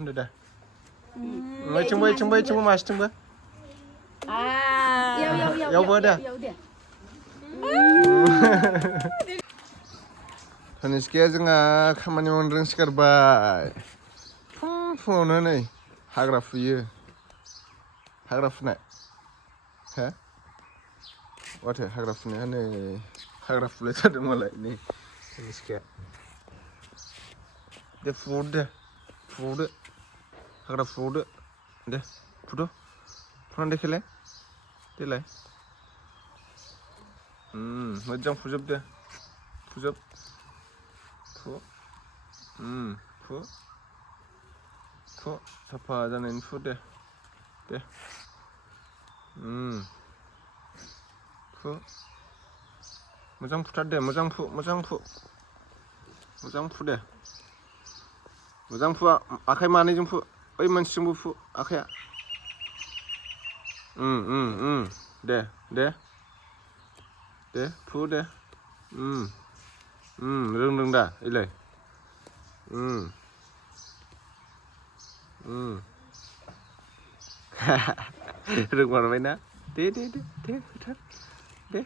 Udah dah. Cuma mas cuma. Ya udah. Taniskia जोंहा खामानि मावनो रोंसिखारबाय फुङावनो नै हाग्रा फुयो हाग्रा फुनाय हो माथो हाग्रा फुनाया नै हाग्रा फुलाय थादों मालाय नै तानिस्किया दे फुदो हाग्रा फुदो दे फुद' फुनानै देखायलाय देलाय मोजां फुजोबदो फुजोब फु साफा जानायनि फु दे फु मोजां फुथार दे मोजां फु दे मोजां फु आखाइ मानैजों फु ओइ मोनसेजोंबो फु आखाइया दे फु दे रोंदों दा इलाय रोंमारबायना दे फुथार दे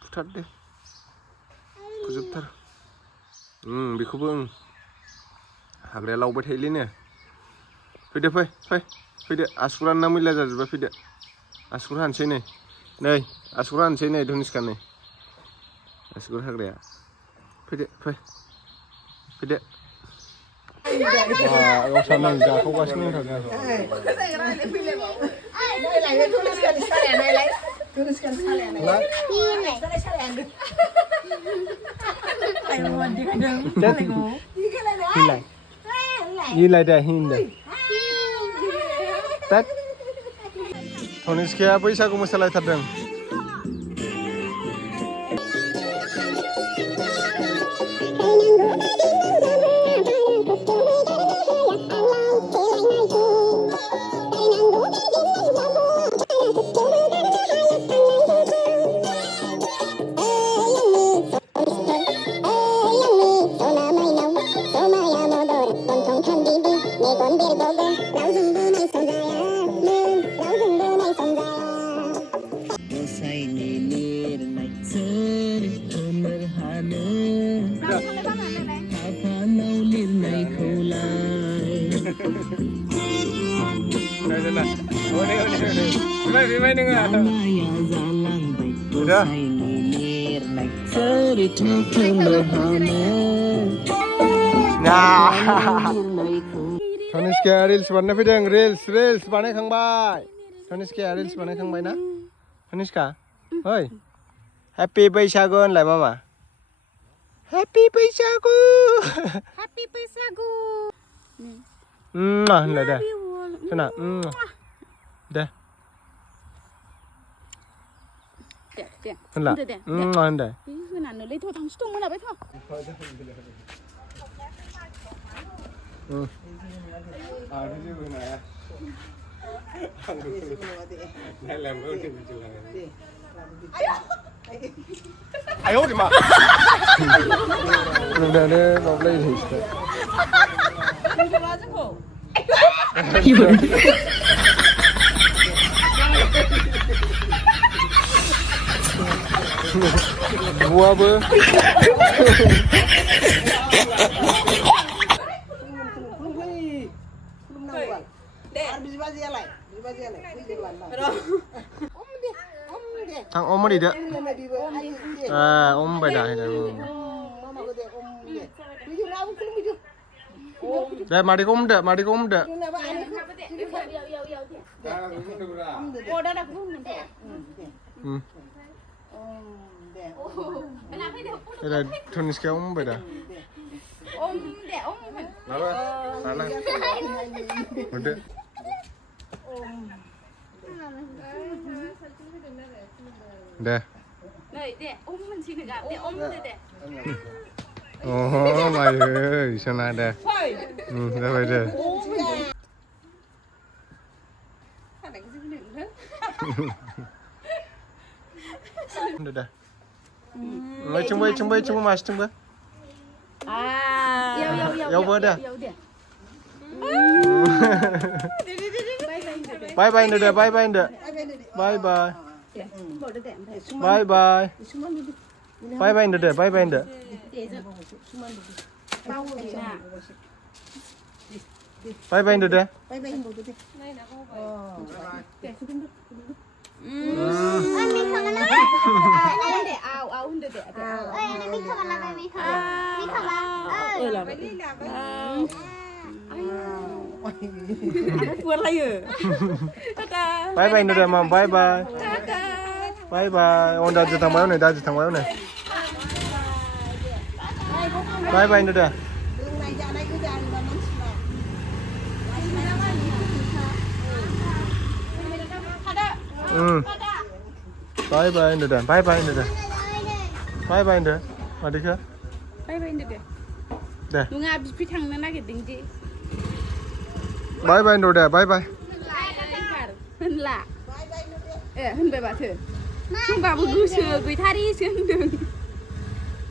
फुथार दे फुजोबथार बेखौबो हाग्राया लावबाय थायोलैनो फैदो फैदो आसुगुरानो मैला जाजोब्बाय फैदो आसुगुर हानोसै नै आसुगुर हानोसै नै धनिस्का नै आसुगुर हाग्राया फैदो गावस्रा नै जाखावगासिनो धनिस्काया बैसागु मोसालायथारदों Taniskia reels baनायना फैदों reels बानायखांबाय Taniskia reels बानायखांबाय ना Taniskia ओइ हैप्पी बैसागु होनलाय मामा हैप्पी बैसागु होनलाय दे खोना दे होनला होनदे होनानैलै थ' थांसै थ' मोनाबाय थ' आरो जेबो होनाया नायलामबो आय' दे मा नोंदानो माब्लायहैसै बुआबो Thằng ôm đi đấy. Ôm bài đại này. Đây mà đi ôm được, Đây là Taniskia ôm bài đại. Mana? Udah. Deh. Oh, mày ơi, sao này đây? Ra vậy đây. Udah dah. जोंबो मासेथिंबो यावबो दे बाय बाय होनदो दे बाय बाय होनदो बाय बाय बाय बाय बाय बाय होनदो दे बाय बाय होनदो बाय बाय होनदो दे बाय बाय होनदो दे माम बाय बाय बाय बाय अन दाजु थांबाय हनै बाय बाय होनदो दे बाय बाय होनदो दे बाय बाय होनदो दे बाय बाय होनदो मादैखो बाय बाय होनदो दे नङा बिफि थांनो नागिरदों दि बाय बाय होनदो दे बाय बाय होनला होनबाय माथो होनबाबो गोसो गैथारिसो होनदों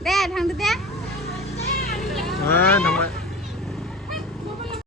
दे थांदो दे थांबाय